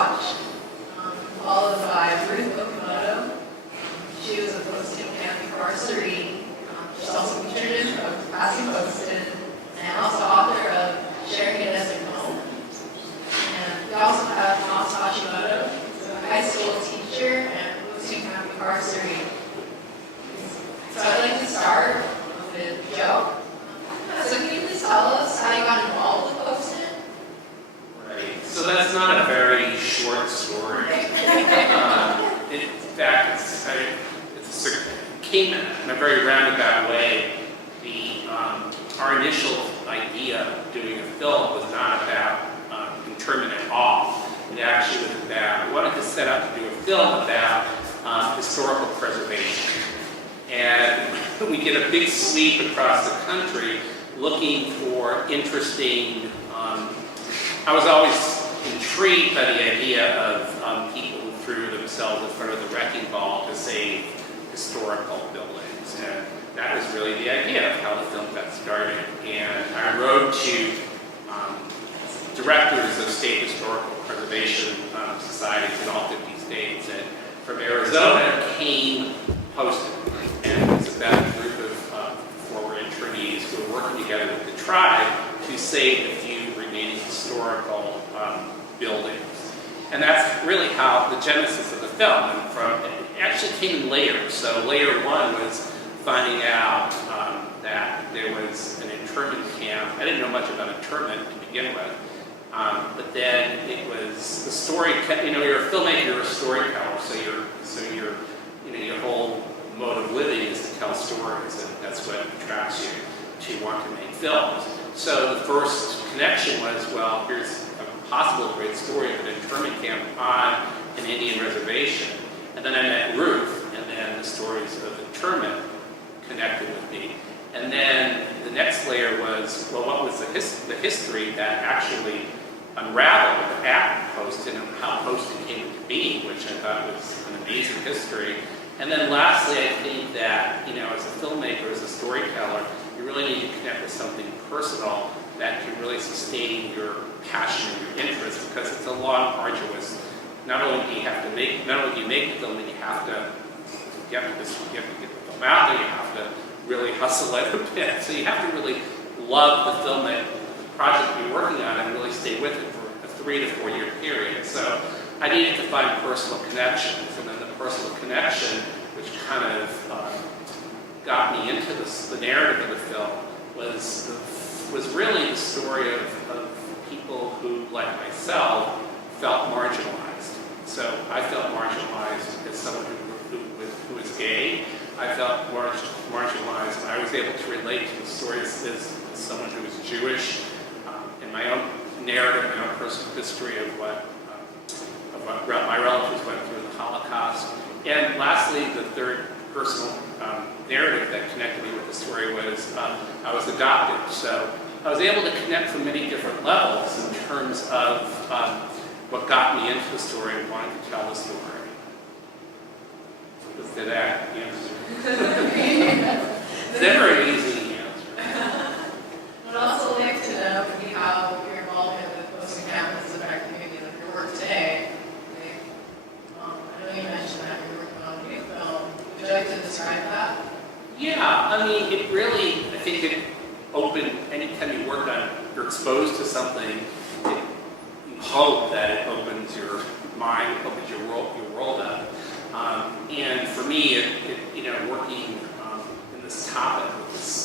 Watch, followed by Ruth Okimoto. She was a posting camp incarcerated. She's also featured in Passing Poston, and also author of Sharing It as a Home. And we also have Mas Hashimoto, who's a high school teacher and posting camp incarcerated. So I'd like to start with Joe. So can you please tell us how you got involved with posting? Right. So that's not a very short story. In fact, it came in a very roundabout way. Our initial idea of doing a film was not about internment at all. It actually was about, we wanted to set out to do a film about historical preservation. And we did a big sweep across the country looking for interesting, I was always intrigued by the idea of people who threw themselves in front of the wrecking ball to save historical buildings. And that was really the idea of how the film got started. And I wrote to directors of state historical preservation societies in all 50 states. And from Arizona came Poston. And it's about a group of former internees who are working together with the tribe to save the few remaining historical buildings. And that's really how the genesis of the film. And it actually came in layers. So layer one was finding out that there was an internment camp. I didn't know much about internment to begin with. But then it was the story, you're a filmmaker, you're a storyteller, so your whole mode of living is to tell stories, and that's what attracts you to want to make films. So the first connection was, well, here's a possible great story of an internment camp on an Indian reservation. And then I met Ruth, and then the stories of internment connected with me. And then the next layer was, well, what was the history that actually unraveled at Poston and how Poston came to be, which I thought was an amazing history. And then lastly, I think that, as a filmmaker, as a storyteller, you really need to connect with something personal that can really sustain your passion and your interest, because it's a long, arduous. Not only do you make the film, but you have to get the film out there. You have to really hustle it a bit. So you have to really love the film, the project you're working on, and really stay with it for a 3 to 4 year period. So I needed to find personal connections, and then the personal connection, which kind of got me into the narrative of the film, was really the story of people who, like myself, felt marginalized. So I felt marginalized as someone who was gay. I felt marginalized. I was able to relate to the stories as someone who was Jewish, in my own narrative, my own personal history of what my relatives went through in the Holocaust. And lastly, the third personal narrative that connected me with the story was I was adopted. So I was able to connect from many different levels in terms of what got me into the story and wanting to tell the story. Did that answer? It's never an easy answer. I'd also like to know maybe how your involvement with posting camp is affecting maybe your work today. I know you mentioned that you're working on a new film. Would you like to describe that? Yeah, it really, I think it opened, anytime you work on, you're exposed to something, you hope that it opens your mind, opens your world up. And for me, working in this topic,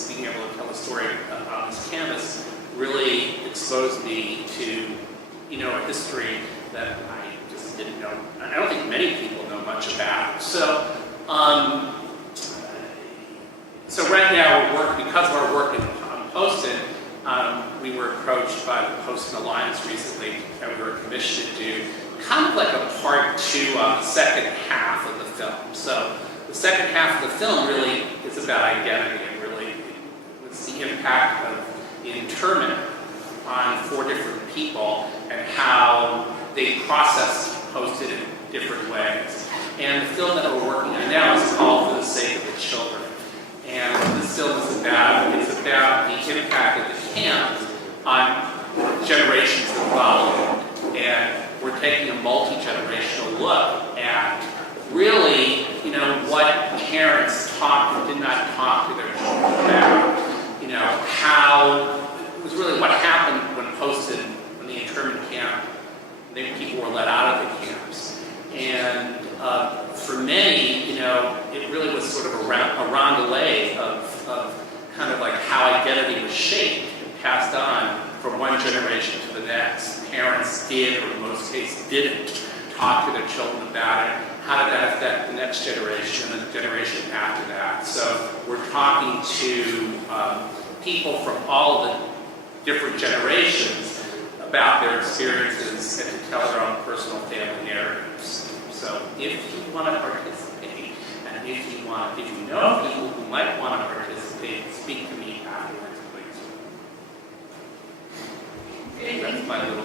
being able to tell a story on this canvas, really exposed me to, a history that I just didn't know. I don't think many people know much about. So right now, because of our work on Poston, we were approached by the Poston Alliance recently, and we were commissioned to do kind of like a part 2 of the second half of the film. So the second half of the film really is about identity, and really was the impact of the internment on 4 different people and how they processed Poston in different ways. And the film that we're working on now is called For the Sake of the Children. And this film is about the impact of the camp on generations that follow. And we're taking a multi-generational look at really, you know, what parents talked or did not talk to their children about, you know, how, it was really what happened when posted, when the internment camp, people were let out of the camps. And for many, you know, it really was sort of a roundelay of kind of like how identity was shaped and passed on from one generation to the next. Parents did, or in most cases didn't, talk to their children about it. How did that affect the next generation and the generation after that? So we're talking to people from all of the different generations about their experiences and to tell their own personal family narratives. So if you want to participate, and if you know people who might want to participate, speak to me afterwards, please. Okay, That's my little